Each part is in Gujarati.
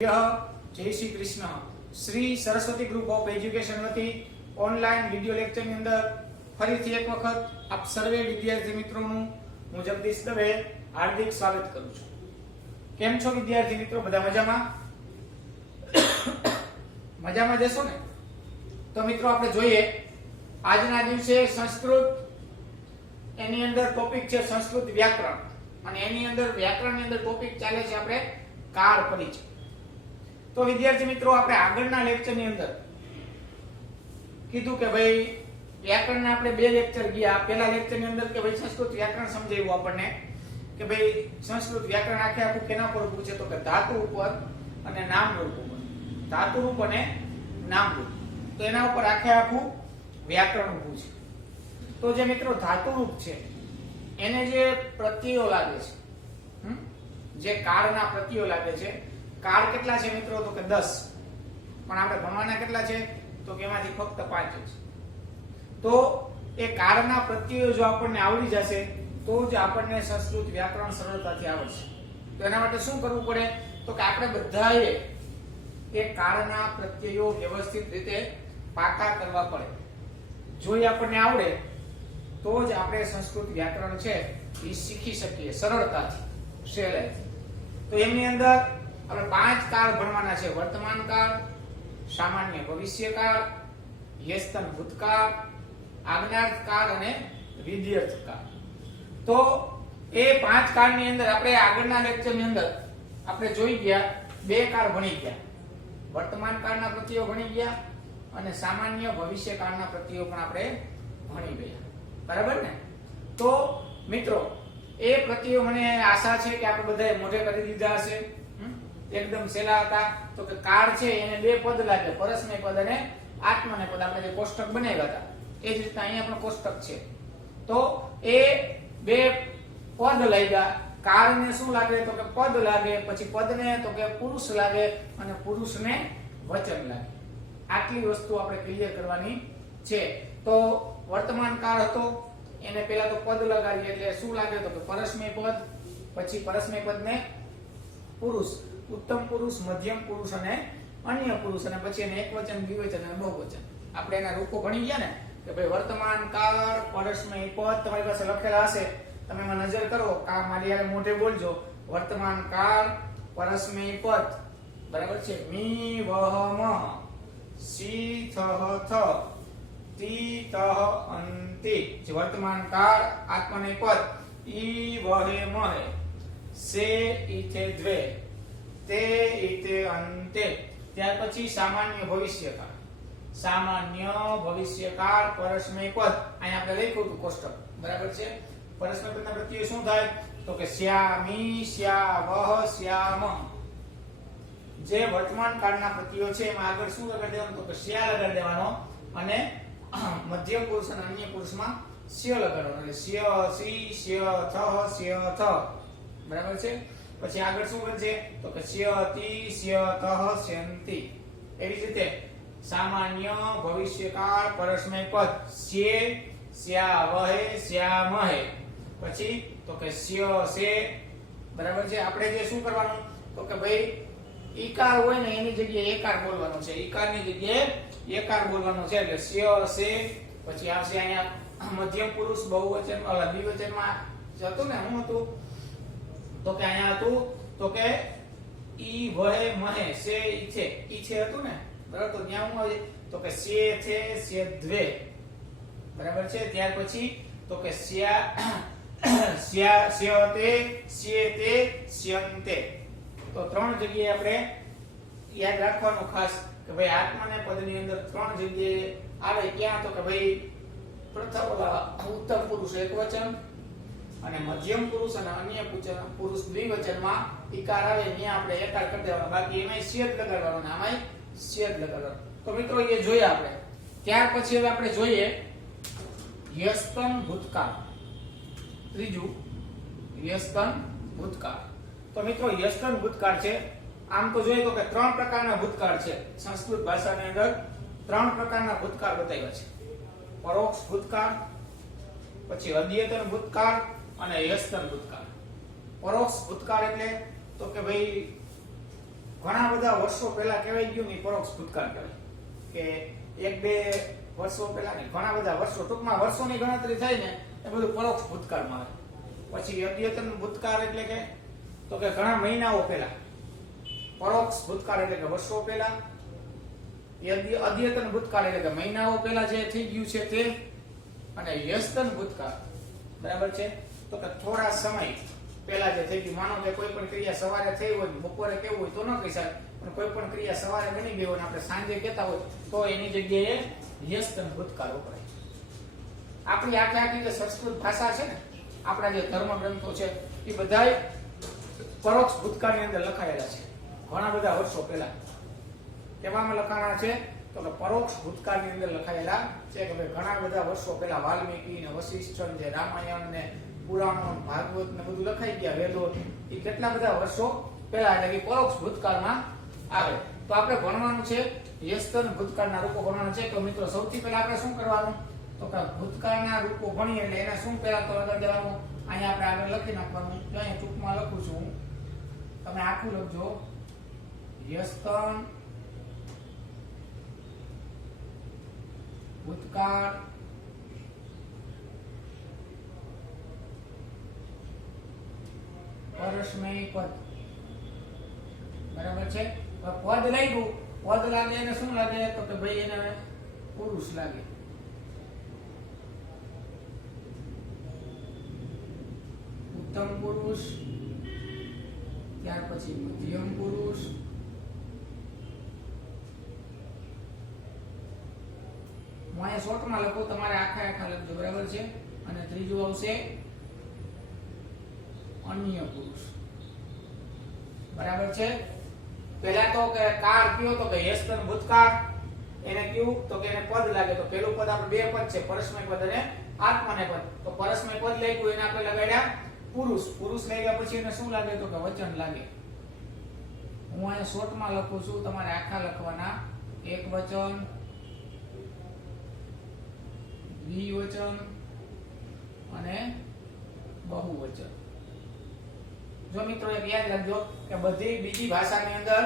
जय Shri Krishna. Shri Saraswati group of education वती ऑनलाइन विडियो लेक्चर ની અંદર ફરીથી એક વખત આપ સર્વે વિદ્યાર્થી મિત્રોનું હું જગદીશ દવે હાર્દિક સ્વાગત કરું છું। કેમ છો વિદ્યાર્થી મિત્રો? બધા મજામાં? મજામાં જશો ને? તો મિત્રો આપણે જોઈએ આજના દિવસે સંસ્કૃત એની અંદર ટોપિક છે સંસ્કૃત વ્યાકરણ અને એની અંદર વ્યાકરણની અંદર ટોપિક ચાલે છે આપણે કાર પરિચય। तो विद्यार्थी मित्रों આપણે આગળના લેક્ચરની અંદર કીધું કે ભાઈ વ્યાકરણના આપણે બે લેક્ચર ગયા। પહેલા લેક્ચરની અંદર કે ભાઈ સંસ્કૃત વ્યાકરણ સમજાવ્યું આપણને કે ભાઈ સંસ્કૃત વ્યાકરણ આખું કેના પર ઊભું છે તો કે ધાતુ ઉપર અને નામ રૂપ ઉપર। ધાતુ રૂપ અને નામ રૂપ તો એના ઉપર આખું વ્યાકરણ ઊભું છે। તો જે મિત્રો ધાતુ રૂપ છે એને જે પ્રત્યયો લાગે છે જે કાળના પ્રત્યયો લાગે છે કાર કેટલા છે મિત્રો તો કે 10 પણ આપણે ભણવાના કેટલા છે તો કે એમાંથી ફક્ત 5 છે। તો એ કારના પ્રત્યયો જો આપણને આવડી જશે તો જ આપણને સંસ્કૃત વ્યાકરણ સરળતાથી આવડશે। તો એના માટે શું કરવું પડે તો કે આપણે બધાએ એ કારના પ્રત્યયો વ્યવસ્થિત રીતે પાકા કરવા પડે। જો એ આપણને આવડે તો જ આપણે સંસ્કૃત વ્યાકરણ છે એ શીખી શકીએ સરળતાથી સહેલાઈથી। તો એની અંદર આપણે 5 કાળ ભણવાના છે। વર્તમાન કાળ, સામાન્ય ભવિષ્ય કાળ, યસ્તન ભૂતકાળ, આજ્ઞાર્થ કાળ અને વિધ્યર્થ કાળ। તો એ 5 કાળની અંદર આપણે આગળના લેક્ચરની અંદર આપણે જોઈ ગયા બે કાળ ભણી ગયા। વર્તમાન કાળના પ્રત્યયો ભણી ગયા અને સામાન્ય ભવિષ્ય કાળના પ્રત્યયો પણ આપણે ભણી ગયા। બરાબર ને? તો મિત્રો એ પ્રત્યયો મને આશા છે કે આપણે બધાએ મોઢે કરી દીધા હશે। एकदम सेला હતા। તો કે કાર છે એને બે પદ લાગે, પરસ્મય પદ અને આત્મનેય પદ। આપણે જે કોષ્ટક બનાવ્યા હતા એ જ રીતે અહીંયા પણ કોષ્ટક છે। તો એ બે પદ લાગ્યા। કારને શું લાગે તો કે પદ લાગે, પછી પદને તો કે પુરુષ લાગે અને પુરુષને વચન લાગે। આટલી વસ્તુ આપણે ક્લિયર કરવાની છે। તો વર્તમાન કાળ હતો એને પહેલા તો પદ લગાડીએ એટલે શું લાગે તો કે પરસ્મય પદ, પછી પરસ્મય પદને પુરુષ, उत्तम पुरुष, मध्यम पुरुष અને અન્ય પુરુષ અને પછી એને એકવચન, દ્વિવચન અને બહુવચન। આપણે એના રૂપો ભણી ગયા ને કે ભાઈ વર્તમાન કાળ, પરસ્મય પદ તમારી પાસે લખેલા હશે, તમે એમાં નજર કરો આ મારી યાર મોઢે બોલજો। વર્તમાન કાળ, પરસ્મય પદ બરાબર છે મી વહ મ, સી થ થ, તી તહ અંતે। જે વર્તમાન કાળ, આત્મનેય પદ ઈ વહે મહે, સે ઈથે દ્વે, તે ઇતે અંતે। ત્યાર પછી સામાન્ય ભવિષ્ય કાળ, સામાન્ય ભવિષ્ય કાળ, પરસ્મય પદ અહીંયા આપણે લખ્યું હતું કોષ્ટક બરાબર છે। પરસ્મય પદના પ્રત્યય શું થાય તો કે શ્યામી, શ્યાવહ, શ્યામ। જે વર્તમાન કાળના પ્રત્યયો છે એમાં આગળ શું લગાડી દેવાનું તો કે શ્યા લગાડી દેવાનો અને મધ્યમ પુરુષ અને અન્ય પુરુષમાં સ્ય લગાડવાનો એટલે સ્ય, સી, સ્ય, થ, સ્ય, થ બરાબર છે। પછી આગળ શું બનશે તો કે સ્યતિ, સ્યતઃ, સ્યંતિ। એવી રીતે સામાન્ય ભવિષ્યકાળ, પરસ્મય પદ સ્યે, સ્યાવહે, સ્યામહે, પછી તો કે સ્ય, સે બરાબર છે। આપણે જે શું કરવાનું તો કે ભાઈ ઈકાર હોય ને એની જગ્યાએ એકાર બોલવાનો છે, ઈકારની જગ્યાએ એકાર બોલવાનો છે એટલે સ્ય, સે, પછી આવશે અહીંયા મધ્યમ પુરુષ બહુવચન દ્વિવચનમાં હતું ને શું હતું તો કે અહીંયા હતું તો કે ઈ વહે મહે, સે ઈછે, ઈછે હતું ને બરાબર। તો ત્યાં હું આવે તો કે સે છે, સે દ્વે બરાબર છે। ત્યાર પછી તો કે સ્યા, સ્યા, સ્યતે, સ્યેતે, સ્યંતે। તો ત્રણ જગ્યાએ આપણે યાદ રાખવાનું ખાસ કે ભાઈ આત્માને પદની અંદર ત્રણ જગ્યાએ આવે। ક્યાં તો કે ભાઈ પ્રથમ ઉત્તમ પુરુષ એકવચન અને મધ્યમ પુરુષ અને અન્ય પુરુષ દ્વિવચનમાં ઈકાર આવે ત્યાં આપણે એકાર કરી દેવાનો, બાકી એમાંય સ્યદ લગાડવાનો અને આમાંય સ્યદ લગાડવાનો। તો મિત્રો એ જોયા આપણે। ત્યાર પછી હવે આપણે જોઈએ યસ્તન ભૂતકાળ। ત્રીજું યસ્તન ભૂતકાળ। તો મિત્રો યસ્તન ભૂતકાળ છે આમ તો જોઈએ તો કે 3 પ્રકારના ભૂતકાળ છે। સંસ્કૃત ભાષાની અંદર 3 પ્રકારના ભૂતકાળ બતાવ્યા છે। પરોક્ષ ભૂતકાળ, પછી અદ્યતન ભૂતકાળ અને યસ્તન ભૂતકાળ। પરોક્ષ ભૂતકાળ એટલે તો કે ભાઈ ઘણા બધા વર્ષો પહેલા કહેવાય ગયું ને પરોક્ષ ભૂતકાળ કહેવાય કે 1-2 વર્ષો પહેલા ને ઘણા બધા વર્ષો, ટૂંકમાં વર્ષોની ગણતરી થાય ને એ બધું પરોક્ષ ભૂતકાળમાં આવે. પછી અદ્યતન ભૂતકાળ એટલે કે તો કે ઘણા મહિનાઓ પહેલા. પરોક્ષ ભૂતકાળ એટલે કે વર્ષો પહેલા. અદ્યતન ભૂતકાળ એટલે કે મહિનાઓ પહેલા જે થઈ ગયું છે તે. અને વ્યસ્તન ભૂતકાળ બરાબર છે તો કે થોડા સમય પહેલા જે થઈ ગયું. માનો કે કોઈ પણ ક્રિયા સવારે થઈ હોય, બપોરે કેવું હોય તો ન કહી શકાય, પણ કોઈ પણ ક્રિયા સવારે બની ગઈ હોય અને આપણે સાંજે કહેતા હોય તો એની જગ્યાએ વ્યસ્તન ભૂતકાળ વપરાય. આપણી આખી જે સંસ્કૃત ભાષા છે ને, આપણા જે ધર્મ ગ્રંથો છે એ બધાય પરોક્ષ ભૂતકાળની અંદર લખાયેલા છે ઘણા બધા વર્ષો પહેલા. કેવામાં લખાણા છે તો કે પરોક્ષ ભૂતકાળની અંદર લખાયેલા છે કે ભાઈ ઘણા બધા વર્ષો પહેલા વાલ્મીકી ને વશિષ્ઠ ને રામાયણ ને પુરાણો ભાગવત ને બધું લખાઈ ગયા, વેદો, એ કેટલા બધા વર્ષો પહેલા એટલે કે પરોક્ષ ભૂતકાળમાં આવે. તો આપણે ભણવાનું છે વ્યસ્તન ભૂતકાળના રૂપો ભણવાનું છે. તો મિત્રો સૌથી પહેલા આપણે શું કરવાનું તો કે ભૂતકાળના રૂપો ભણીએ એટલે એને શું પહેલા તો લગાડી દેવાનું. અહીંયા આપણે આગળ લખી નાખવાનું. જો અહીંયા ટૂંકમાં લખું છું, તમે આખું લખજો. વ્યસ્તન ભૂતકાળ પરસ્મય પદ બરાબર છે. પદ લાગ્યું, પદ લાગે એને શું લાગે તો કે ભાઈ એને પુરુષ લાગે. ઉત્તમ પુરુષ, ત્યાર પછી મધ્યમ પુરુષ, હું અહીંયા શોર્ટમાં લખું, તમારે આખા લખજો બરાબર છે. અને ત્રીજું આવશે અન્ય પુરુષ બરાબર છે. પહેલા તો કે કાળ કયો તો કે વ્યસ્તન ભૂતકાળ, એને કયું તો કે એને પદ લાગે. તો પહેલું પદ આપણે બે પદ છે, પરસ્મય પદ અને આત્મનેય પદ. તો પરસ્મય પદ લાગ્યું એને આપણે લગાડ્યા પુરુષ. પુરુષ લાગ્યા પછી એને શું લાગે તો કે વચન લાગે. હું અહીંયા શોર્ટમાં લખું છું, તમારે આખા લખવાના. એક વચન, દ્વિવચન અને બહુવચન. જો મિત્રો એક યાદ રાખજો કે બધી બીજી ભાષાની અંદર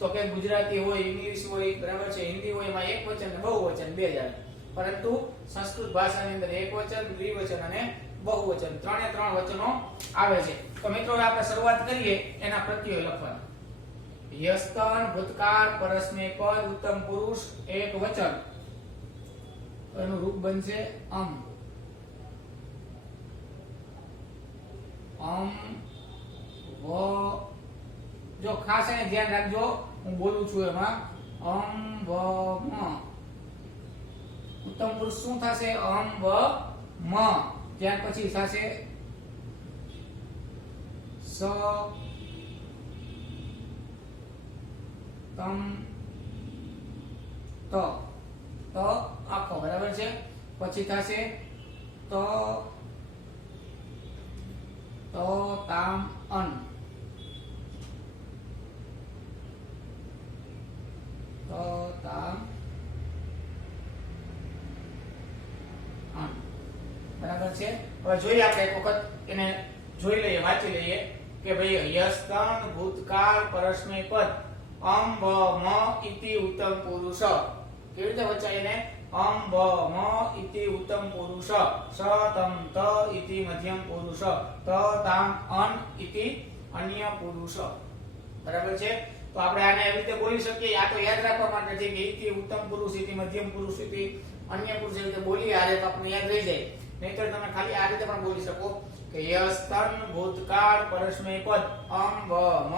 તો કે ગુજરાતી હોય, ઇંગ્લિશ હોય બરાબર છે, હિન્દી હોય, એમાં એક વચન અને બહુવચન બે જ આવે. પરંતુ સંસ્કૃત ભાષાની અંદર એક વચન, દ્વિવચન અને બહુવચન ત્રણે ત્રણ વચનો આવે છે. તો મિત્રો આપણે શરૂઆત કરીએ એના પ્રત્યયો લખવાના. વ્યસ્તન ભૂતકાળ પરસ્મય પદ ઉત્તમ પુરુષ એક વચન. તો એનું રૂપ બનશે અમ. વ. જો ખાસ એને ધ્યાન રાખજો, હું બોલું છું એમાં વ મ. ઉત્તમ પુરુષ શું થશે વ મ. ત્યાર પછી થશે સ તમ ત. આખો બરાબર છે. પછી થશે તામ અન. બરાબર છે. હવે જોઈએ આપણે એક વખત એને જોઈ લઈએ, વાંચી લઈએ કે ભાઈ યસ્તન ભૂતકાળ પરસ્મય પદ અમ વ મ ઇતિ ઉત્તમ પુરુષ. કેવી રીતે વચાય એને? અમ વ મ ઇતિ ઉત્તમ પુરુષ, સ તમ ત ઇતિ મધ્યમ પુરુષ, ત તામ અન ઇતિ અન્ય પુરુષ. બરાબર છે. તો આપણે આને એવી રીતે બોલી શકીએ. આ તો યાદ રાખવા માટે છે કે ઇતિ ઉત્તમ પુરુષ, ઇતિ મધ્યમ પુરુષ, ઇતિ અન્ય પુરુષ એવી રીતે બોલીએ આ રીતે આપણને યાદ રહી જાય. નહીતર તમે ખાલી આ રીતે પણ બોલી શકો કે યસ્તન ભૂતકાળ પરસ્મય પદ અમ વ મ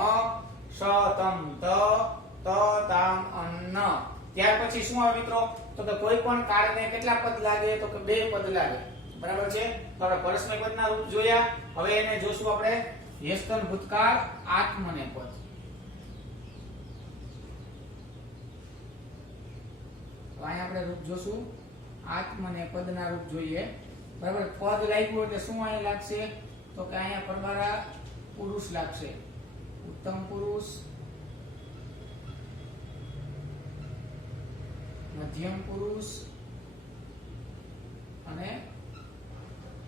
સ તમ ત તામ અન્ન. ત્યાર પછી શું આવે મિત્રો તો કે કોઈ પણ કાળને કેટલા પદ લાગે તો કે બે પદ લાગે. બરાબર છે. તો આપણે પરસ્મય પદના રૂપ જોયા. હવે એને જોશું આપણે યસ્તન ભૂતકાળ આત્મને પદ. તો અહીંયા આપણે રૂપ જોશું આત્મને પદના રૂપ જોઈએ. બરાબર. પદ લાગ્યું એટલે શું અહીંયા લાગશે તો કે અહીંયા પરબારા પુરુષ લાગશે. ઉત્તમ પુરુષ, મધ્યમ પુરુષ અને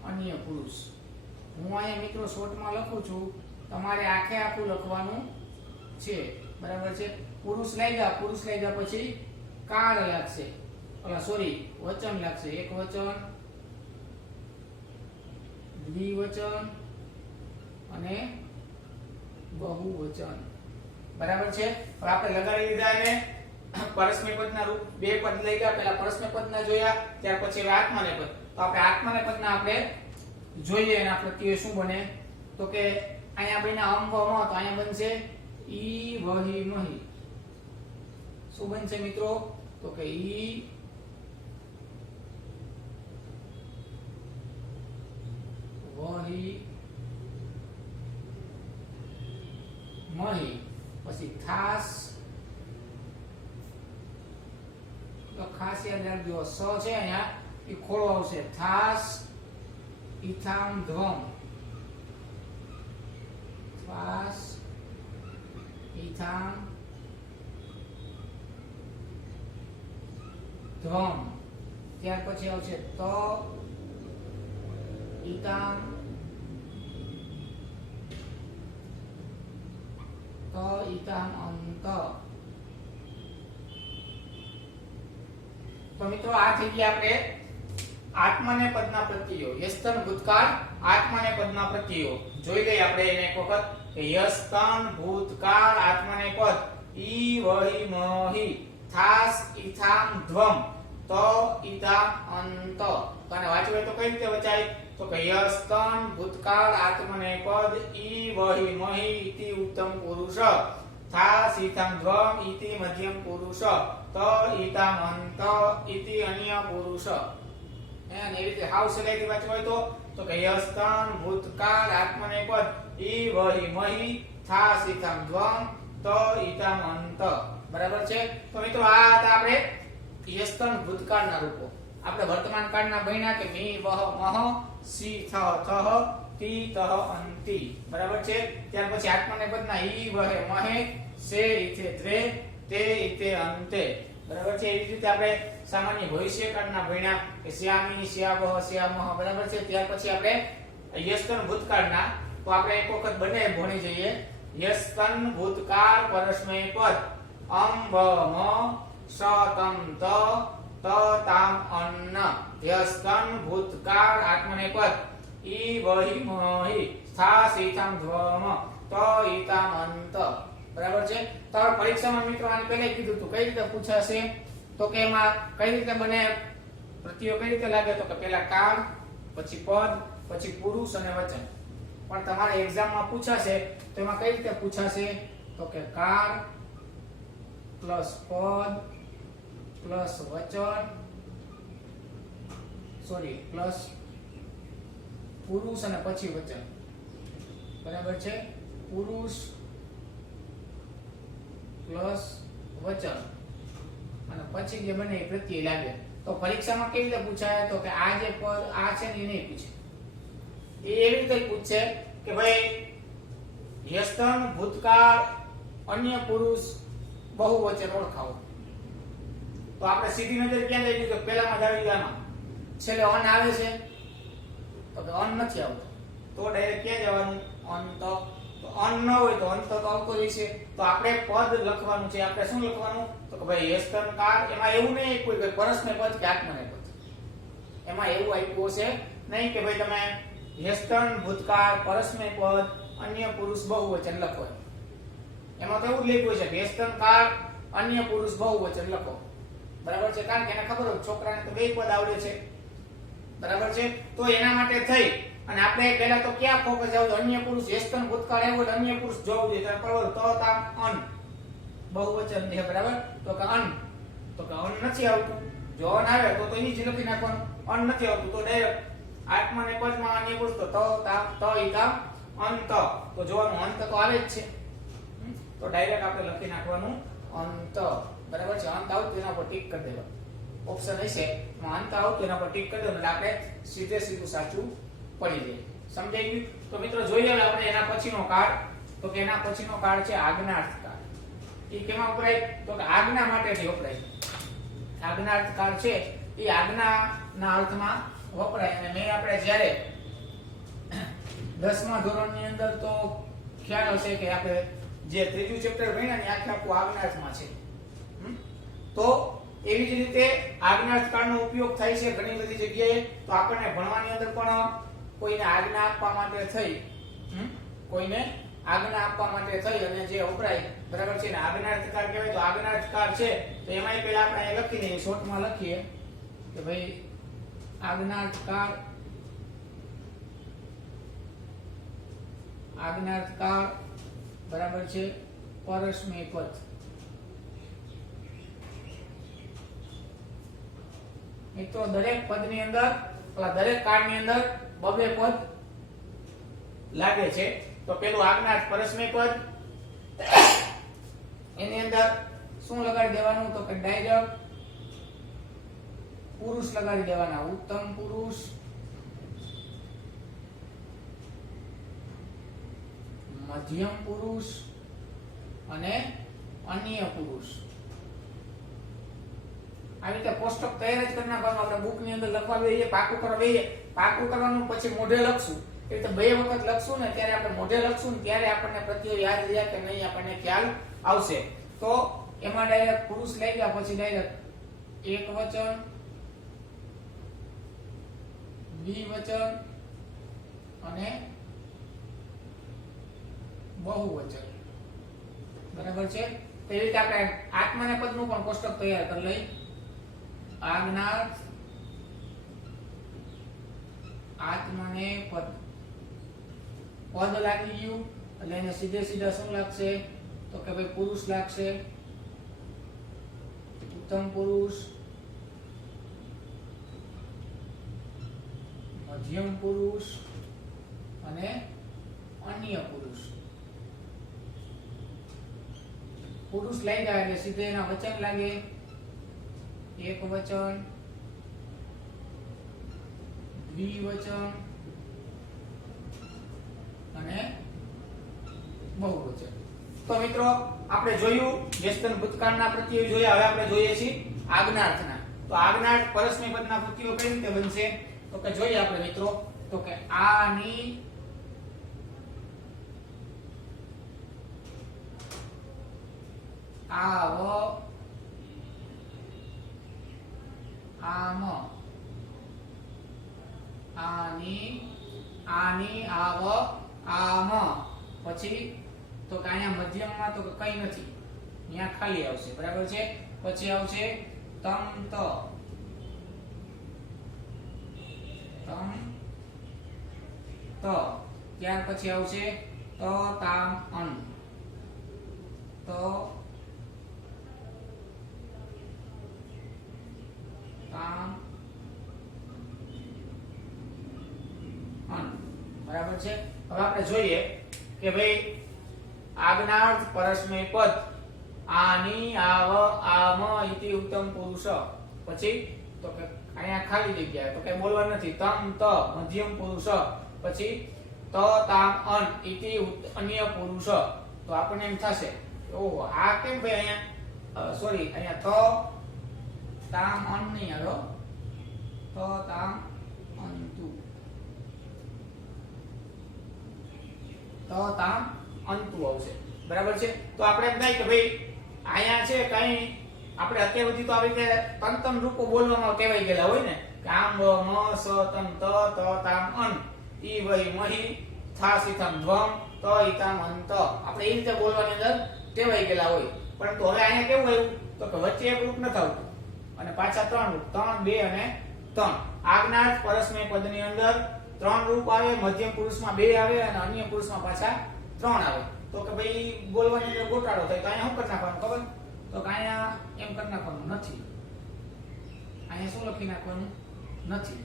અન્ય પુરુષ. હું અહીંયા મિત્રો શોર્ટમાં લખું છું, તમારે આખે આખું લખવાનું છે. બરાબર છે. પુરુષ લાગ્યા પછી કાળ લાગશે, સોરી વચન લાગશે. એક વચન, દ્વિવચન અને બહુવચન. બરાબર છે. હવે આપણે લગાડી લીધા એને પરસ્મય પદના રૂપ. બે પદ લઈ ગયા, પહેલા પરસ્મય પદના જોયા, ત્યાર પછી આત્માને પદ. તો આપણે આત્માને પદના આપણે જોઈએ એના પ્રત્યય શું બને. તો કે અહીંયા બન્યા અમ વ મ, તો અહીંયા બનશે ઈ વહી મહી. શું બનશે મિત્રો? તો કે ઈ વહી મહી. પછી થાસ, તો ખાસ યાદ રાખજો, સ છે અહીંયા એ ખોળો આવશે. થાસ ઈથામ ધ્વમ, થાસ ઈથામ ધ્વમ. ત્યાર પછી આવશે ત ઈતામ, ત ઈતામ અંત. તો મિત્રો આ થઈ ગયા આપણે આત્માને પદના પ્રત્યયો. યસ્તન ભૂતકાળ આત્માને પદના પ્રત્યયો જોઈ લઈએ આપણે એને એક વખત કે યસ્તન ભૂતકાળ આત્માને પદ ઈ વહી મહી, થાસ ઈથામ ધ્વમ, ત ઈતામ અંત. તો આને વાંચવું હોય તો કઈ રીતે વચાય? તો કે યસ્તન ભૂતકાળ આત્માને પદ ઈ વહી મહી ઇતિ ઉત્તમ પુરુષ, થાસ ઈથામ ધ્વમ ઇતિ મધ્યમ પુરુષ, ત ઈતામ અંત ઇતિ અન્ય પુરુષ. અને એ રીતે હાવ સહેલાઈથી વાંચવું હોય તો કે યસ્તન ભૂતકાળ આત્માને પદ ઈ વહી મહી, થાસ ઈથામ ધ્વમ, ત ઈતામ અંત. બરાબર છે. તો મિત્રો આ હતા આપણે યસ્તન ભૂતકાળના રૂપો. આપણે વર્તમાન કાળના ભણ્યા કે મી વહ મહ, સી થ થહ, તી તહ અંતિ. બરાબર છે. ત્યાર પછી આત્માને પદના ઈ વહે મહે, સે ઇથે ત્રે, તે ઇથે અંતે. બરાબર છે. એવી રીતે આપણે સામાન્ય ભવિષ્યકાળના ભણ્યા કે શ્યામી, શ્યાવહ, શ્યામહ. બરાબર છે. ત્યાર પછી આપણે યસ્તન ભૂતકાળના તો આપણે એક વખત બંને ભણી જઈએ. યસ્તન ભૂતકાળ પરસ્મય પદ અમ વ મ, સ તમ ત, ત તામ અન્ન. યસ્તન ભૂતકાળ આત્માને પદ ઈ વહી મહી, થાસ ઈથામ ધ્વમ, ત ઈતામ અંત. બરાબર છે. તો પરીક્ષામાં મિત્રો આને પહેલા કીધું હતું કઈ રીતે પૂછાશે. તો કે એમાં કઈ રીતે બને પ્રત્યયો, કઈ રીતે લાગે. તો કે પહેલા કાળ, પછી પદ, પછી પુરુષ અને વચન. પણ તમારે એક્ઝામમાં પૂછાશે તો એમાં કઈ રીતે પૂછાશે. તો કે કાળ પ્લસ પદ પ્લસ વચન, સોરી પ્લસ પુરુષ અને પછી વચન. બરાબર છે. પુરુષ પ્લસ વચન અને પછી જે બને એ પ્રત્યય લાગે. તો પરીક્ષામાં કેવી રીતે પૂછાય. તો કે આ જે પદ આ છે ને એ નહીં પૂછે. એ એવી રીતે પૂછે કે ભાઈ યસ્તન ભૂતકાળ અન્ય પુરુષ બહુવચન ઓળખાવો. તો આપણે સીધી નજર ક્યાં લઈ લીધું? પહેલામાં દાવીદામાં છેલ્લે અન આવે છે તો કે અન નથી આવતો, તો ડાયરેક્ટ ક્યાં જવાનું? અંત. તો અન ન હોય તો અંત તો આવતો જ છે. તો આપણે પદ લખવાનું છે. આપણે શું લખવાનું? તો કે ભાઈ યસ્તન કાળ. એમાં એવું નહીં કોઈ કે પરસ્મય પદ કે આત્માને પદ. એમાં એવું આપ્યું છે નહીં કે ભાઈ તમે યસ્તન ભૂતકાળ પરસ્મય પદ અન્ય પુરુષ બહુવચન લખો. એમાં તો એવું લખ્યું છે કે યસ્તન કાળ અન્ય પુરુષ બહુવચન લખો. બરાબર છે. કારણ કે એને ખબર હોય છોકરાને તો બે પદ આવડે છે. બરાબર છે. તો એના માટે થઈ અને આપણે પહેલા તો ક્યાં ફોકસ આવજો? અન્ય પુરુષ યસ્તન ભૂતકાળ આવ્યો એટલે અન્ય પુરુષ જોવું જોઈએ. ત્યારે બરાબર તો તામ અન બહુવચન છે. બરાબર. તો કે અન, તો કે અન નથી આવતું. જો અન આવે તો અહીં જ લખી નાખવાનું. અન નથી આવતું તો ડાયરેક્ટ આત્માને પદમાં અન્ય પુરુષ તો તામ ત ઈતામ અંત. તો જોવાનું અંત તો આવે જ છે. તો ડાયરેક્ટ આપણે લખી નાખવાનું અંત. બરાબર છે. અંત આવતું એના પર ટિક કરી દેવાનું. ઓપ્શન હશે અંત આવતું એના પર ટિક કરી દેવાનું એટલે આપણે સીધે સીધું સાચું પડી જાય. સમજાઈ ગયું? તો મિત્રો જોઈએ હવે આપણે એના પછીનો કાળ. તો કે એના પછીનો કાળ છે આજ્ઞાર્થ કાળ. એ કેમાં વપરાય? તો કે આજ્ઞા માટે વપરાય. આજ્ઞાર્થ કાળ છે એ આજ્ઞાના અર્થમાં વપરાય. અને મેં આપણે જ્યારે 10મા ધોરણની અંદર તો ખ્યાલ હશે કે આપણે જે ત્રીજું ચેપ્ટર ભણ્યા ને આખે આખું આજ્ઞાર્થમાં છે. તો એવી જ રીતે આજ્ઞાર્થ કાળનો ઉપયોગ થાય છે ઘણી બધી જગ્યાએ. તો આપણને ભણવાની અંદર પણ કોઈને આજ્ઞા આપવા માટે થઈ કોઈને આજ્ઞા આપવા માટે થઈ અને જે વપરાય બરાબર છે ને આજ્ઞાર્થકાર કહેવાય. તો આજ્ઞાર્થકાર છે તો એમાંય પહેલા આપણે અહીં લખી દઈએ, શોર્ટમાં લખીએ કે ભાઈ આજ્ઞાર્થકાર બરાબર છે પરસ્મય પદ. મિત્રો દરેક પદની અંદર દરેક કાળની અંદર બબે પદ લાગે છે. તો પેલું આજ્ઞાર્થ પરસ્મય પદ, એની અંદર શું લગાડી દેવાનું તો કે ડાયરેક્ટ પુરુષ લગાડી દેવાના. ઉત્તમ પુરુષ, મધ્યમ પુરુષ અને અન્ય પુરુષ. આવી રીતે કોષ્ટક તૈયાર જ કરી નાખવાનું. આપણે બુક ની અંદર લખવા બેહીએ, પાકું કરવા બેહીએ, પાકું કરવાનું પછી મોઢે લખશું. એ રીતે બે વખત લખશું ને ત્યારે આપણે મોઢે લખશું ને ત્યારે આપણને પ્રત્યય યાદ રહ્યા કે નહીં આપણને ખ્યાલ આવશે. તો એમાં ડાયરેક્ટ પુરુષ લઈ ગયા પછી ડાયરેક્ટ એકવચન, દ્વિવચન અને બહુવચન. બરાબર છે. તો એ રીતે આપણે આત્માને પદનું પણ કોષ્ટક તૈયાર કરી લઈ. આજ્ઞાર્થ આત્માને પદ, પદ લાગી ગયું એટલે એને સીધે સીધા શું લાગશે તો કે ભાઈ પુરુષ લાગશે. ઉત્તમ પુરુષ, મધ્યમ પુરુષ અને અન્ય પુરુષ. પુરુષ લઈ જાય એટલે સીધે એના વચન લાગે. એક વચન, દ્વિવચન અને બહુવચન. તો મિત્રો આપણે જોયું વ્યસ્તન ભૂતકાળના પ્રત્યયો જોયા. હવે આપણે જોઈએ છીએ આજ્ઞાર્થના. તો આજ્ઞાર્થ પરસ્મય પદના પ્રત્યયો કઈ રીતે બનશે તો કે જોઈએ આપણે મિત્રો. તો કે આની, આવ, આમ, આની, આની, આવ, આમ. પછી તો કે અહીંયા મધ્યમમાં તો કઈ નથી, અહીંયા ખાલી આવશે. બરાબર છે. પછી આવશે તમ, ત, તમ, ત. ત્યાર પછી આવશે ત, તામ, અન, ત, તામ, અન. બરાબર છે. હવે આપણે જોઈએ કે ભાઈ આજ્ઞાર્થ પરસ્મય પદ આની, આવ, આમ ઇતિ ઉત્તમ પુરુષ. પછી તો કે અહીંયા ખાલી જગ્યા તો કઈ બોલવા નથી. તમ, ત મધ્યમ પુરુષ. પછી ત, તામ, અન ઇતિ અન્ય પુરુષ. તો આપણને એમ થશે ઓહો આ કેમ ભાઈ અહીંયા સોરી અહીંયા ત, તામ, અન નહીં આવ્યો. ત, તામ, અંતુ, ત, તામ, અંતુ આવશે. બરાબર છે. તો આપણે એમ થાય કે ભાઈ અહીંયા છે કઈ આપણે અત્યાર સુધી તો આવી રીતે તંતમ રૂપો બોલવામાં કહેવાય ગયેલા હોય ને કે આમ, મ, સ, તમ, ત, તામ, અન, ઈ વઈ મહી, થા સીથમ ધ્વમ, ત ઈતામ, અંત. આપણે એ રીતે બોલવાની અંદર ટેવાઈ ગયેલા હોય. પરંતુ હવે અહીંયા કેવું આવ્યું તો કે વચ્ચે એક રૂપ નથી આવતું અને પાછા ત્રણ રૂપ, 3, 2 અને 3. આજ્ઞાર્થ પરસ્મય પદની અંદર 3 રૂપ આવે, મધ્યમ પુરુષમાં 2 આવે અને અન્ય પુરુષમાં પાછા 3 આવે. તો કે ભાઈ બોલવાની અંદર ગોટાળો થાય. તો અહીંયા શું કરી નાખવાનું ખબર તો કે અહીંયા એમ કરી નાખવાનું નથી, અહીંયા શું લખી નાખવાનું નથી.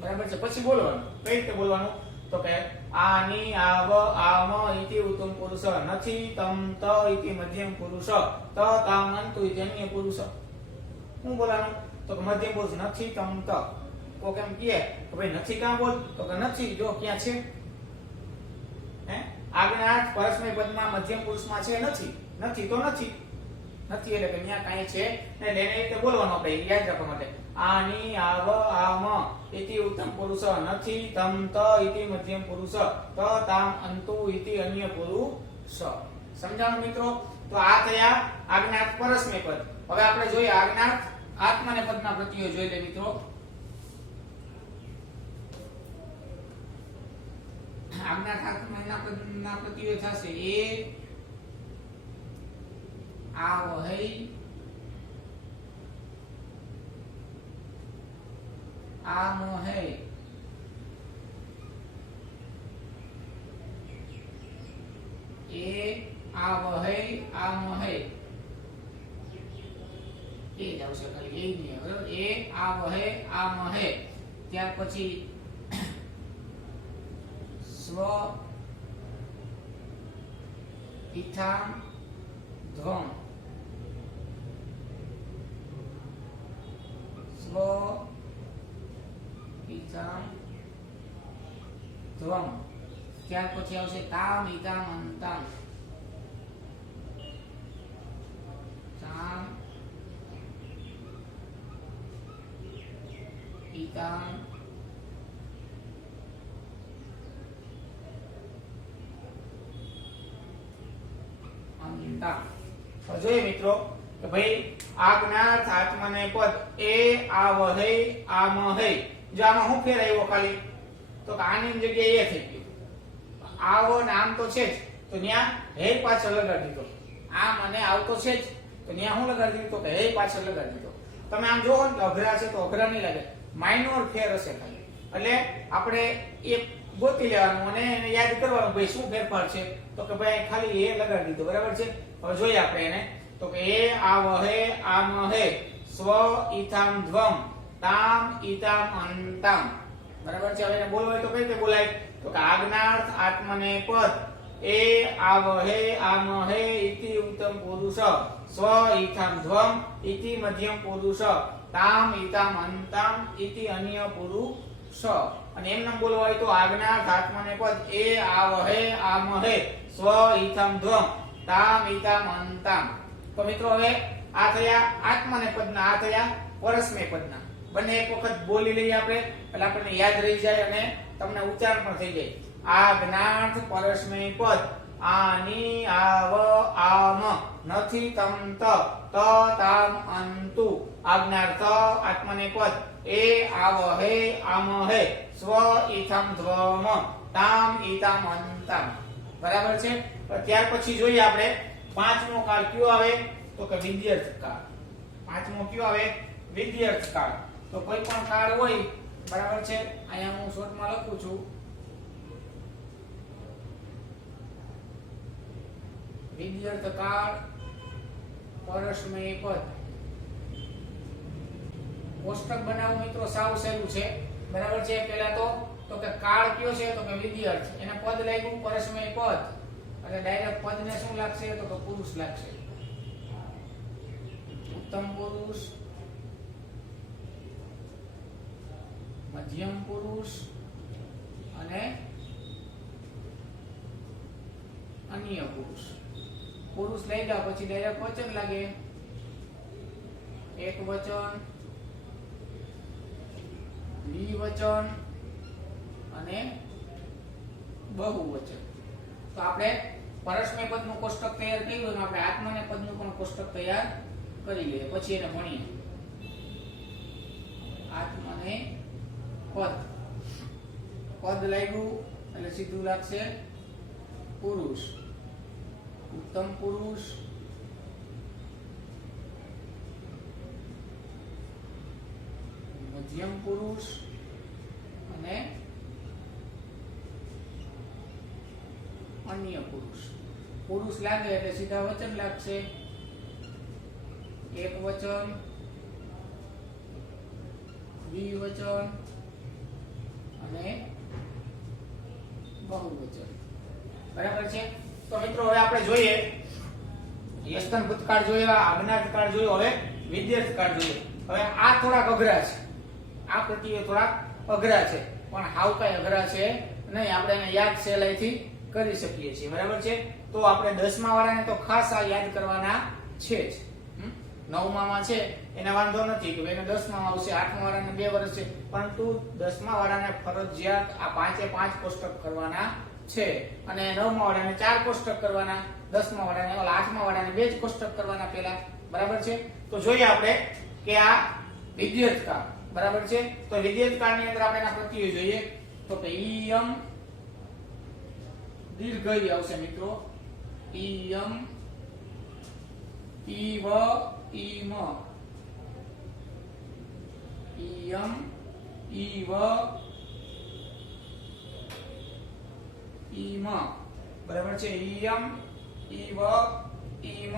બરાબર છે. પછી બોલવાનું કઈ રીતે બોલવાનું તો કે આની, આવ, આમ ઇતિ ઉત્તમ પુરુષ, નથી, તમ, ત ઇતિ મધ્યમ પુરુષ, ત, તામ, અંતુ ઇતિ અન્ય પુરુષ. શું બોલવાનું તો કે મધ્યમ પુરુષ નથી, તમ, ત. તો કેમ કહે કે ભાઈ નથી કાં બોલ તો કે નથી જો ક્યાં છે હે આજ્ઞાર્થ પરસ્મય પદમાં મધ્યમ પુરુષમાં છે નથી, નથી તો નથી, નથી એટલે કે અહીંયા કાંઈ છે એટલે એને રીતે બોલવાનું આપણે યાદ રાખવા માટે. આની, આવ, આમ ઇતિ ઉત્તમ પુરુષ, નથી, તમ, ત ઇતિ મધ્યમ પુરુષ, ત, તામ, અંતુ ઇતિ અન્ય પુરુષ. સમજાણું મિત્રો? તો આ થયા આજ્ઞાર્થ પરસ્મય પદ. હવે આપણે જોઈએ આજ્ઞાર્થ આત્મને પદના પ્રત્યયો જોઈ લે મિત્રો. આજ્ઞાર્થ આત્મના પદના પ્રત્યયો થશે એ આવહૈ આમહૈ એ આવહૈ આમહૈ એ જ આવશે ખાલી એ નહીં બરાબર. એ આવહૈ આમહૈ. ત્યાર પછી સ્વ ઇથામ ધ્વમ સ્વ ઇથામ ધ્વમ. ત્યાર પછી આવશે તામ ઇતામ અંતામ તામ ઇતામ અંતામ. જોઈએ મિત્રો કે ભાઈ આજ્ઞાર્થ આત્મને પદ એ આવહૈ આમહૈ. જો આમાં હું ફેર આવ્યો ખાલી તો કે આની જગ્યાએ એ થઈ ગયું. આવો ને આમ તો છે જ તો ન્યા હે પાછળ લગાડી દીધો. આમ અને આવતો છે જ તો ન્યા હું લગાડી દીધો કે હે પાછળ લગાડી દીધો. તમે આમ જોવો ને તો અઘરા છે તો અઘરા નહીં લાગે, માઇનોર ફેર હશે ખાલી. એટલે આપણે એક ગોતી લેવાનું અને એને યાદ કરવાનું ભાઈ શું ફેરફાર છે તો કે ભાઈ ખાલી એ લગાડી દીધો બરાબર છે. હવે જોઈએ આપણે એને તો કે એ આવહે આમહે સ્વ ઇથામ ધ્વમ તામ ઇતામ અંતામ બરાબર છે. હવે એને બોલવું હોય તો કઈ રીતે બોલાય તો કે આજ્ઞાર્થ આત્મને પદ એ આવહે આમહે ઇતિ ઉત્તમ પુરુષ સ્વ ઇથામ ધ્વમ ઇતિ મધ્યમ પુરુષ તામ ઇતામ અંતામ ઇતિ અન્ય પુરુષ. અને એમ નામ બોલવા હોય તો આજ્ઞાર્થ આત્મને પદ એ આવહે આમહે સ્વ ઇથામ ધ્વમ તામ ઇતામ અંતામ. તો મિત્રો હવે આ થયા આત્મને પદના, આ થયા પરસ્મય પદના. બંને એક વખત બોલી લઈએ આપણે એટલે આપણને યાદ રહી જાય અને તમને ઉચ્ચારણ પણ થઈ જાય. આજ્ઞાર્થ પરસ્મય પદ આની આવ આમ નથી તમ ત તામ અંતુ. આજ્ઞાર્થ આત્મને પદ એ આવહે આમહે સ્વ ઇથામ ધ્વમ તામ ઇતામ અંતામ બરાબર છે. ત્યાર પછી જોઈએ આપણે પાંચમો કાળ કયો આવે તો કે વિદ્યાર્થ કાળ. પાંચમો કયો આવે વિદ્યાર્થ કાળ. તો કોઈ પણ કાળ હોય બરાબર છે, અહીંયા હું શોર્ટમાં લખું છું વિદ્યાર્થ કાળ પરસ્મય પદ. કોષ્ટક બનાવવું મિત્રો સાવ સહેલું છે બરાબર છે. પહેલા તો કે કાળ કયો છે તો કે વિદ્યાર્થ, એને પદ લાગ્યું પરસ્મય પદ એટલે ડાયરેક્ટ પદને શું લાગશે તો કે પુરુષ લાગશે. ઉત્તમ પુરુષ, મધ્યમ પુરુષ અને અન્ય પુરુષ. પુરુષ લઈ ગયા પછી ડાયરેક્ટ વચન લાગે. એક વચન, દ્વિવચન અને બહુવચન. તો આપણે પરસ્મય પદનું કોષ્ટક તૈયાર કર્યું અને આપણે આત્મને પદનું પણ કોષ્ટક તૈયાર કરી લઈએ પછી એને ભણીએ. આત્મને પદ, પદ લાગ્યું એટલે સીધું લાગશે પુરુષ. ઉત્તમ પુરુષ, મધ્યમ પુરુષ અને અન્ય પુરુષ. પુરુષ લાગે એટલે સીધા વચન લાગશે. એક વચન, દ્વિવચન અને બહુવચન બરાબર છે. તો મિત્રો હવે આપણે જોઈએ યસ્તન ભૂતકાળ જોયા, આજ્ઞાર્થ કાળ જોયો, હવે વિદ્યાર્થ કાળ જોઈએ. હવે આ થોડાક અઘરા છે, આ પ્રત્યય થોડાક અઘરા છે પણ હાવ કઈ અઘરા છે નહીં. આપણે એને યાદ સહેલાઈથી કરી શકીએ છીએ બરાબર છે. તો આપણે 10મા વાળાને તો ખાસ આ યાદ કરવાના છે જ. 9મામાં છે એને વાંધો નથી કે એને 10મામાં આવશે, 8મા વાળાને 2 વર્ષ છે, પરંતુ 10મા વાળાને ફરજિયાત આ 5 કોષ્ટક કરવાના છે અને 9મા વાળાને 4 કોષ્ટક કરવાના 10મા વાળાને ઓલા 8મા વાળાને બે જ કોષ્ટક કરવાના પહેલા, બરાબર છે. તો જોઈએ આપણે કે આ વિદ્યુતકાળ, બરાબર છે. તો વિદ્યુતકાળની અંદર આપણે એના પ્રત્યયો જોઈએ તો કે ઈયમ દીર્ઘ ઈ આવશે મિત્રો, ઈયમ ઈવ ઈમ, ઈયમ ઈવ ઈમ, બરાબર છે. ઈયમ ઈવ ઈમ.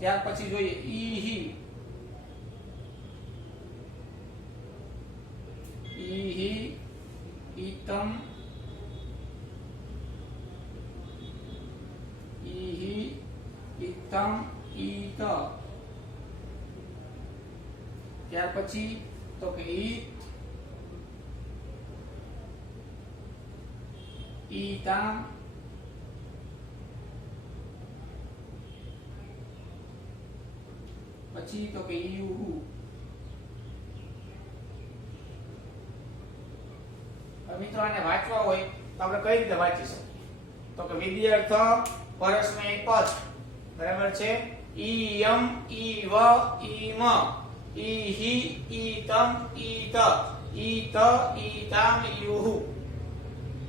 ત્યાર પછી જોઈએ ઈહી, ઈહી ઈતમ, ઈહી ઈતમ ઈત. ત્યાર પછી તો કે ઈત ઈતામ, પછી તો કે ઈયુહુ. મિત્રો આને વાંચવા હોય તો આપણે કઈ રીતે વાંચી શકીએ તો કે વિદ્યાર્થ પરસ્મય પદ, બરાબર છે. ઈયમ ઈવ ઈમ, ઈહી ઈતમ ઈત, ઈત ઈતામ ઈયુહુ.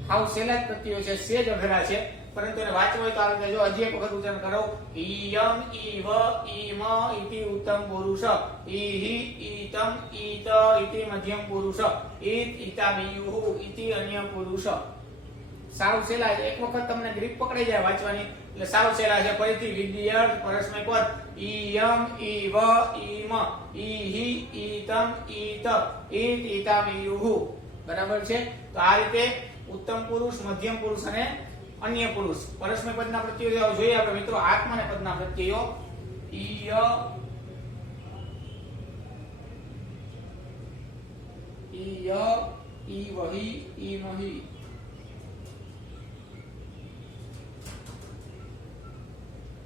હાવ સેલા પ્રત્યયો છે, સેજ અઘરા છે, પરંતુ એને વાંચવું હોય તો આ રીતે જો હજી એક વખત ઉચ્ચારણ કરો. ઈયમ ઈવ ઈમ ઇતિ ઉત્તમ પુરુષ, ઈહી ઈતમ ઈત ઇતિ મધ્યમ પુરુષ, ઈત ઈતામ ઈયુહુ ઇતિ અન્ય પુરુષ. સાવ સેલા છે, એક વખત તમને ગ્રીપ પકડી જાય વાંચવાની એટલે સાવ સેલા છે. ફરીથી વિદ્યાર્થ પરસ્મય પદ ઈયમ ઈવ ઈમ, ઈહી ઈતમ ઈત, ઈત ઈતામ ઈયુહુ, બરાબર છે. તો આ રીતે ઉત્તમ પુરુષ, મધ્યમ પુરુષ અને અન્ય પુરુષ પરસ્મય પદના પ્રત્યયો જોઈએ આપણે મિત્રો. આત્મને પદના પ્રત્યયો ઈય ઈય ઈવહી ઈમહી,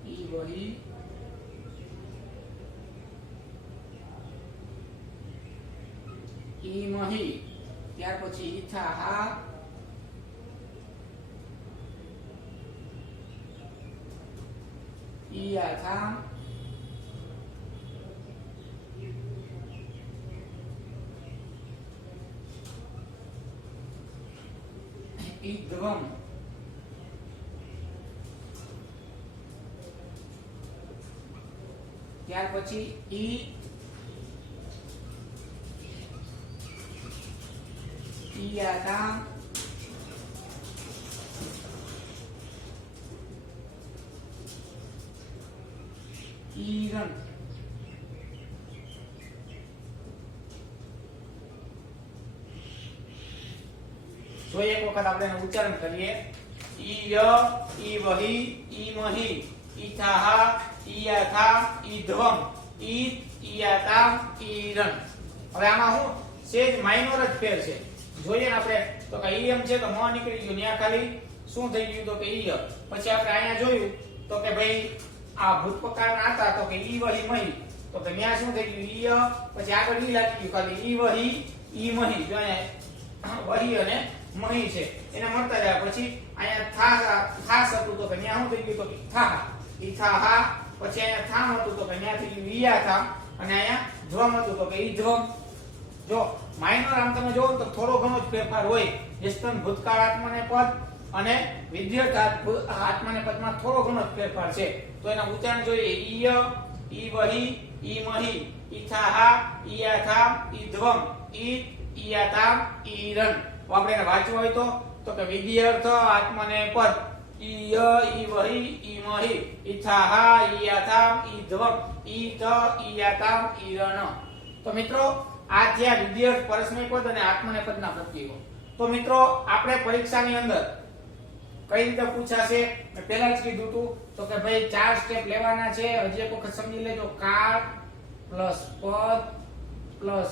ઈવહી ઈમહી. ત્યાર પછી ઈથાહા, ઈયાથામ, ઈધ્વમ. ત્યાર પછી ઈ ઈયાથામ, ઈરન. જો એક વખત આપણે એનું ઉચ્ચારણ કરીએ. ઈય ઈવહી ઈમહી, ઈથાહા ઈયાથા ઈધ્વમ, ઈત ઈયાતામ ઈરન. હવે આમાં હું સેજ માઇનોર જ ફેર છે. જોઈએ ને આપણે તો કે ઈયમ છે તો મ નીકળી ગયું, ન્યા ખાલી શું થઈ ગયું તો કે ઈય. પછી આપણે અહીંયા જોયું તો કે ભાઈ આ ભૂતપકારના હતા તો કે ઈવહી મહી, તો કે ન્યા શું થઈ ગયું ઈય, પછી આગળ ઈ લાગી ગયું ખાલી ઈવહી ઈમહી. જો અહીંયા વહી અને મહી છે એને મળતા જાય. પછી અહીંયા થાસ હતું તો કે ન્યા શું થઈ ગયું તો કે થાહ, ઈથાહા. પછી અહીંયા થામ હતું તો કે ન્યા થઈ ગયું ઈયાથામ, અને અહીંયા ધ્વમ હતું તો કે ઈધ્વમ. જો માઇનર આમ તમે જોવો તો થોડો ઘણો જ ફેરફાર હોય. જેસ્તન ભૂતકાળ આત્મને પદ અને વિદ્યુત આત્મને પદમાં થોડો ઘણો જ ફેરફાર છે. તો એના ઉચ્ચારણ જોઈએ. ઈય ઈવહી ઈમહી, ઈથાહા ઈયાથામ ઈધ્વમ, ઈત ઈયાતામ ઈરન. આપણે એને વાંચવું હોય તો કે વિદ્યાર્થ આત્મને પદ ઈય ઈવહી ઈમહી, ઈથાહા ઈયાથામ ઈધ્વમ, ઈત ઈયાતામ ઈરન. તો મિત્રો આ થયા વિદ્યાર્થ પરસ્મય પદ અને આત્મને પદના પ્રત્યયો. તો મિત્રો આપણે પરીક્ષાની અંદર કઈ રીતે પૂછાશે મેં પહેલા જ કીધું હતું તો કે ભાઈ 4 સ્ટેપ લેવાના છે. હજી એક વખત સમજી લેજો. કાળ પ્લસ પદ પ્લસ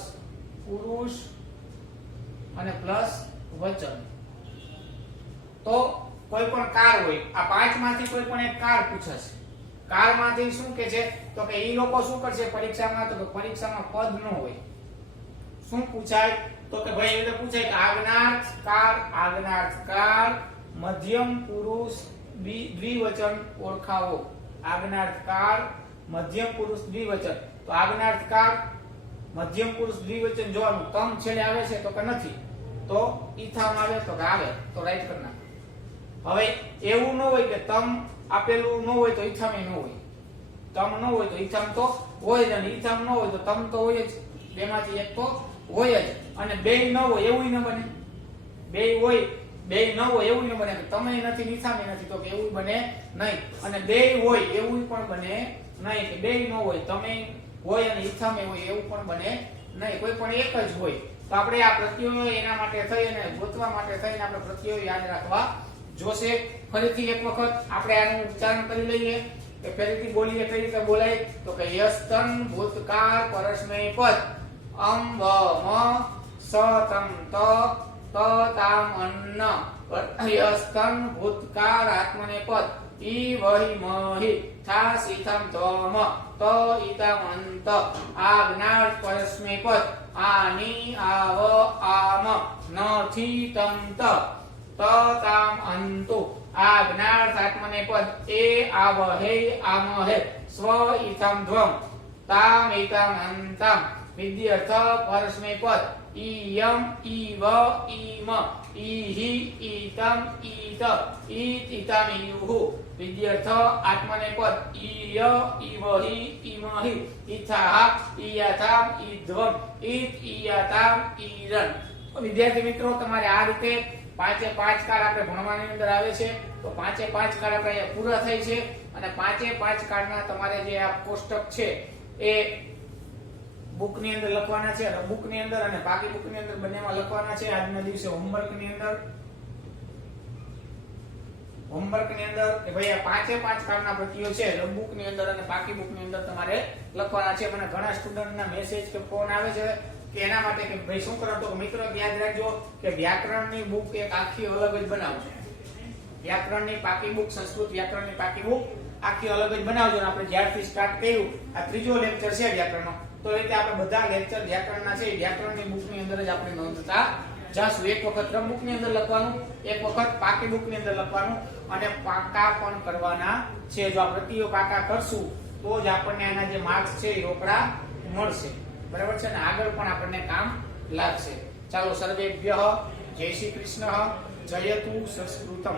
પુરુષ અને પ્લસ વચન. તો કોઈ પણ કાર હોય, આ પાંચમાંથી કોઈ પણ એક કાર પૂછાશે. કારમાંથી શું કે છે તો કે ઈ લોકો શું કરશે પરીક્ષામાં, તો કે પરીક્ષામાં પદ ન હોય. શું પૂછાય તો કે ભાઈ એટલે પૂછાય કે આજ્ઞાર્થ કાર, મધ્યમ પુરુષ દ્વિવચન ઓળખાવો. આજ્ઞાર્થ કાળ, મધ્યમ પુરુષ દ્વિવચન. તો આજ્ઞાર્થ કાળ, મધ્યમ પુરુષ દ્વિવચન જોવાનું. તમ છેલ્લે આવે છે તો કે નથી, તો ઈથામ આવે તો કે આવે, તો રાઈટ કરી નાખો. હવે એવું ન હોય કે તમ આપેલું ન હોય તો ઈથામ ન હોય, તમ ન હોય તો ઈથામ તો હોય જ, અને ઈથામ ન હોય તો તમ તો હોય જ. બેમાંથી એક તો હોય જ, અને બેય ન હોય એવું ન બને. બેય હોય, બેય ન હોય એવું ન બને. તમે નથી ને ઈથામે નથી, તો કે એવું બને નહીં. અને બેય હોય એવું પણ બને નહીં, કે બેય ન હોય, તમે હોય અને ઈથામે હોય એવું પણ બને નહીં. કોઈ પણ એક જ હોય. તો આપણે આ પ્રત્યયો એના માટે થઈ અને ગોતવા માટે થઈને આપણે પ્રત્યયો યાદ રાખવા જોશે. ફરીથી એક વખત આપણે આનું ઉચ્ચારણ કરી લઈએ, કે ફરીથી બોલીએ. કઈ રીતે બોલાય? તો કે યસ્તન ભૂતકાળ પરસ્મૈ પદ અમ વ મ સ તમ ત ત તામ અન્ન યસ્તન ભૂતકાળ આત્મનેપદ ઈ વહી મહી થા સીથમ તમ ત ઈતમ અંત આજ્ઞાર્થ પરસ્મૈ પદ આની આવ આમ નથી તમ ત તામ અંતુ આજ્ઞાર્થ આત્મનેપદ એ આવહે આમહે સ્વ ઈથમ ધ્વમ તામ ઈતમ અંતમ વિદ્યર્થ પરસ્મૈ પદ ઈયમ ઈવ ઈમ ઈહિ ઈતમ ઈત ઈત ઈતમ ઈયુઃ વિદ્યર્થ આત્મનેપદ ઈય ઈવહિ ઈમહિ ઈથાહ ઈયથામ ઈધ્વમ ઈત ઈયતામ ઈરન. વિદ્યાર્થી મિત્રો, તમારે આ રીતે પાંચે પાંચ કાળ આપણે ભણવાની અંદર આવે છે. તો પાંચે પાંચ કાળ આપણે અહીંયા પૂરા થાય છે, અને પાંચે પાંચ કાળના તમારે જે આ કોષ્ટક છે એ બુક ની અંદર લખવાના છે. બુક ની અંદર અને બાકી બુક ની અંદર બંનેમાં લખવાના છે. આજના દિવસે હોમવર્ક ની અંદર કે ભાઈ આ પાંચે પાંચ કાળના પ્રત્યયો છે બુક ની અંદર અને બાકી બુક ની અંદર તમારે લખવાના છે. મને ઘણા સ્ટુડન્ટના મેસેજ કે ફોન આવે છે કે એના માટે કે ભાઈ શું કરો, તો મિત્રો યાદ રાખજો કે વ્યાકરણની બુક એક આખી અલગ જ બનાવજો. વ્યાકરણની પાકી બુક, સંસ્કૃત વ્યાકરણની પાકી બુક આખી અલગ જ બનાવજો. આપણે જ્યારથી સ્ટાર્ટ કર્યું, આ ત્રીજો લેક્ચર છે વ્યાકરણનો, તો એ રીતે આપણે બધા લેક્ચર વ્યાકરણના છે વ્યાકરણની બુકની અંદર જ આપણે નોંધતા જાશું. એક વખત રફ બુકની અંદર લખવાનું, એક વખત પાકી બુકની અંદર લખવાનું, અને પાકા પણ કરવાના છે. જો આ પ્રત્યયો પાકા કરશું તો જ આપણને એના જે માર્ક્સ છે એ રોકડા મળશે. બરાબર છે ને? આગળ પણ આપણને કામ લાગશે. ચાલો, સર્વેભ્યઃ જય શ્રી કૃષ્ણ, જયતુ સંસ્કૃતમ.